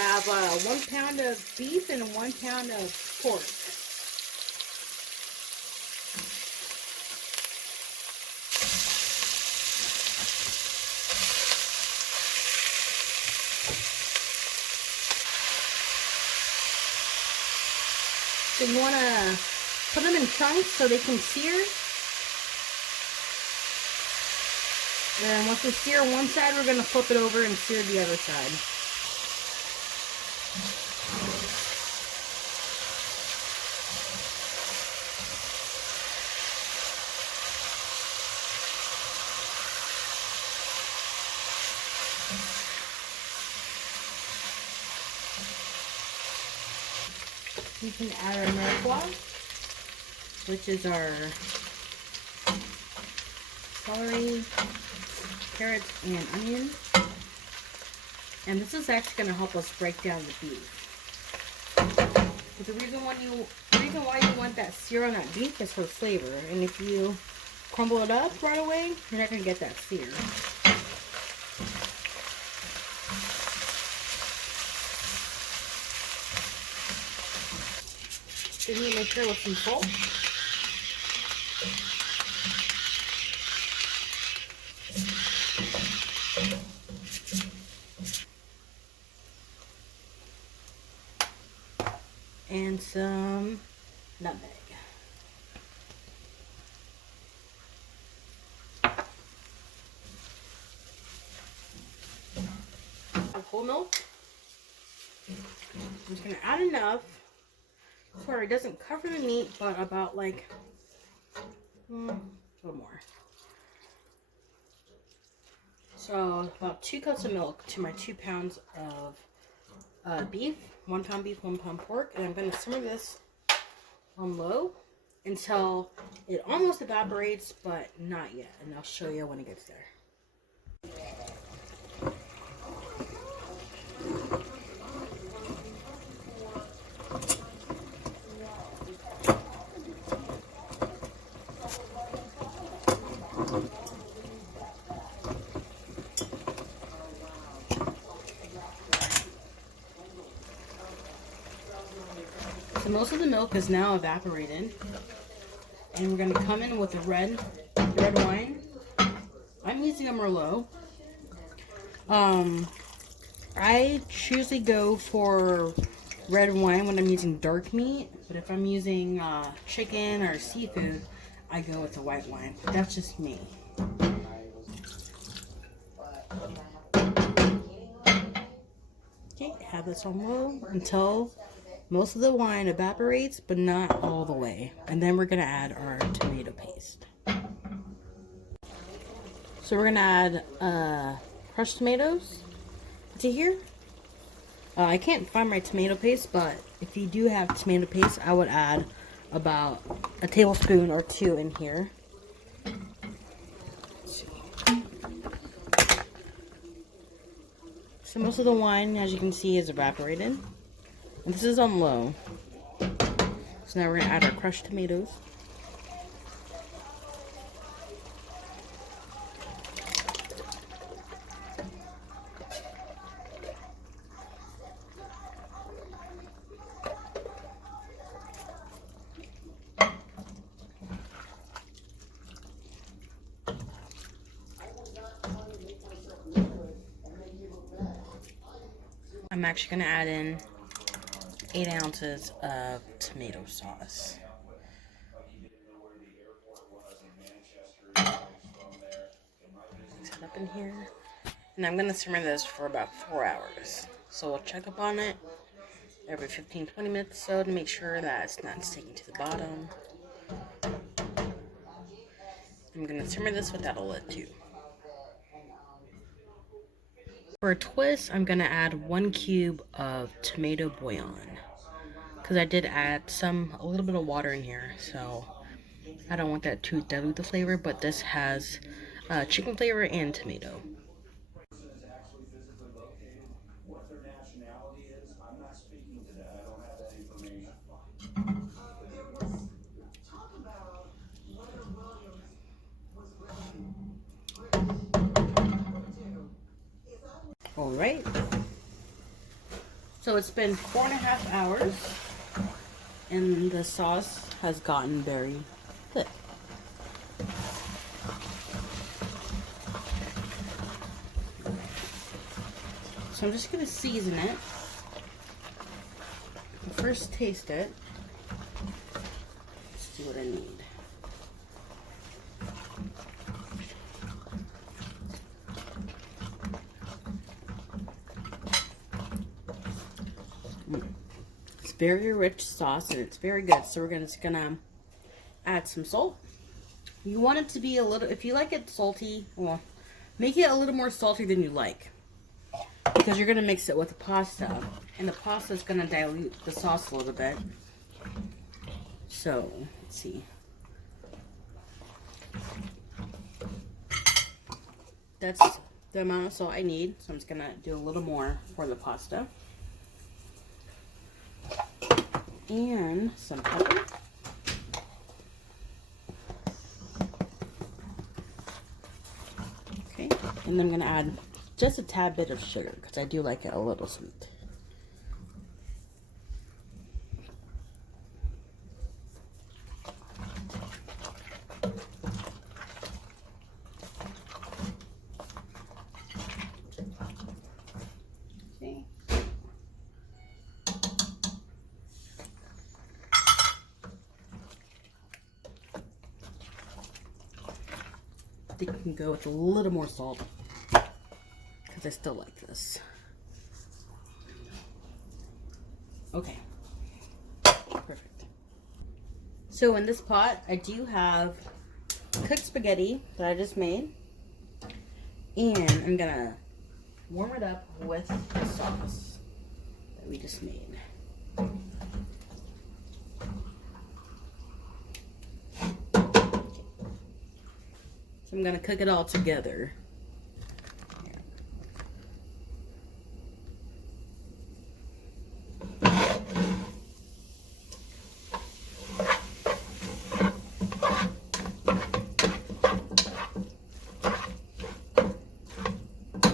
have 1 pound of beef and 1 pound of pork. So you want to put them in chunks so they can sear. And once they sear one side, we're going to flip it over and sear the other side. You can add our MIREPOIX, which is our celery, carrots, and onion. And this is actually going to help us break down the beef. But the reason why you want that sear on that beef is for flavor. And if you crumble it up right away, you're not going to get that sear. So you need to make sure with some salt. And some nutmeg. Whole milk. I'm just going to add enough so it doesn't cover the meat, but about like a little more. So about 2 cups of milk to my 2 pounds of beef. 1 pound beef, 1 pound pork. And I'm going to simmer this on low until it almost evaporates, but not yet. And I'll show you when it gets there. So most of the milk is now evaporated, and we're going to come in with the red wine. I'm using a Merlot. I usually go for red wine when I'm using dark meat, but if I'm using chicken or seafood, I go with the white wine. That's just me. Okay, have this on low until most of the wine evaporates, but not all the way. And then we're going to add our tomato paste. So we're going to add crushed tomatoes to here. I can't find my tomato paste, but if you do have tomato paste, I would add about a tablespoon or 2 in here. So most of the wine, as you can see, is evaporated. And this is on low. So now we're going to add our crushed tomatoes. I'm actually going to add in 8 ounces of tomato sauce. Mix it up in here. And I'm going to simmer this for about 4 hours. So we'll check up on it every 15-20 minutes or so to make sure that it's not sticking to the bottom. I'm going to simmer this without a lid too. For a twist, I'm going to add 1 cube of tomato bouillon. Because I did add a little bit of water in here, so I don't want that to dilute the flavor, but this has chicken flavor and tomato. Alright. So it's been 4.5 hours and the sauce has gotten very thick. So I'm just going to season it. First taste it. Let's see what I need. It's very rich sauce and it's very good. So we're just gonna add some salt. You want it to be a little, if you like it salty, well, make it a little more salty than you like, because you're gonna mix it with the pasta, and the pasta is gonna dilute the sauce a little bit. So let's see. That's the amount of salt I need. So I'm just gonna do a little more for the pasta. And some pepper. Okay, and then I'm gonna add just a tad bit of sugar because I do like it a little sweet. Okay. I think we can go with a little more salt because I still like this. Okay, perfect. So in this pot, I do have cooked spaghetti that I just made, and I'm gonna warm it up with the sauce that we just made. So I'm gonna cook it all together.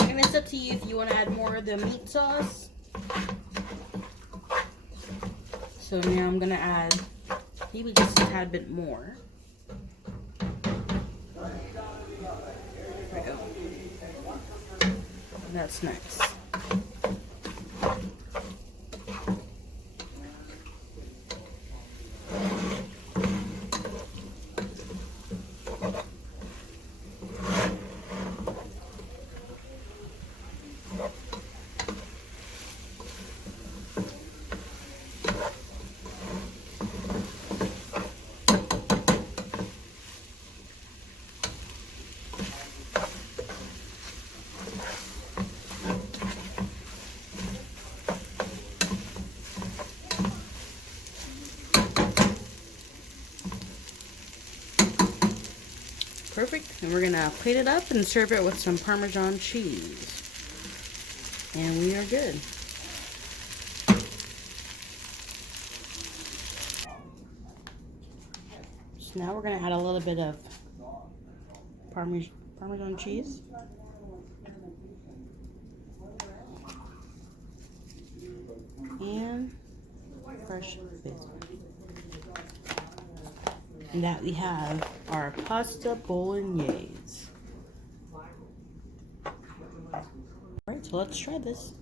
And it's up to you if you want to add more of the meat sauce. So now I'm gonna add maybe just a tad bit more. There we go. That's nice. Perfect. And we're gonna plate it up and serve it with some Parmesan cheese. And we are good. So now we're gonna add a little bit of Parmesan cheese. And fresh basil. And that we have our pasta bolognese. Alright, so let's try this.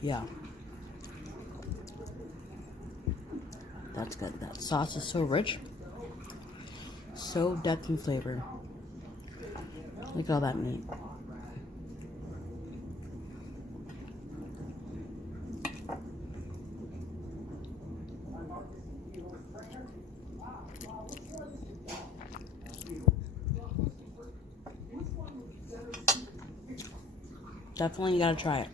Yeah. That's good. That sauce is so rich. So depth and flavor. Look at all that meat. Definitely you gotta try it.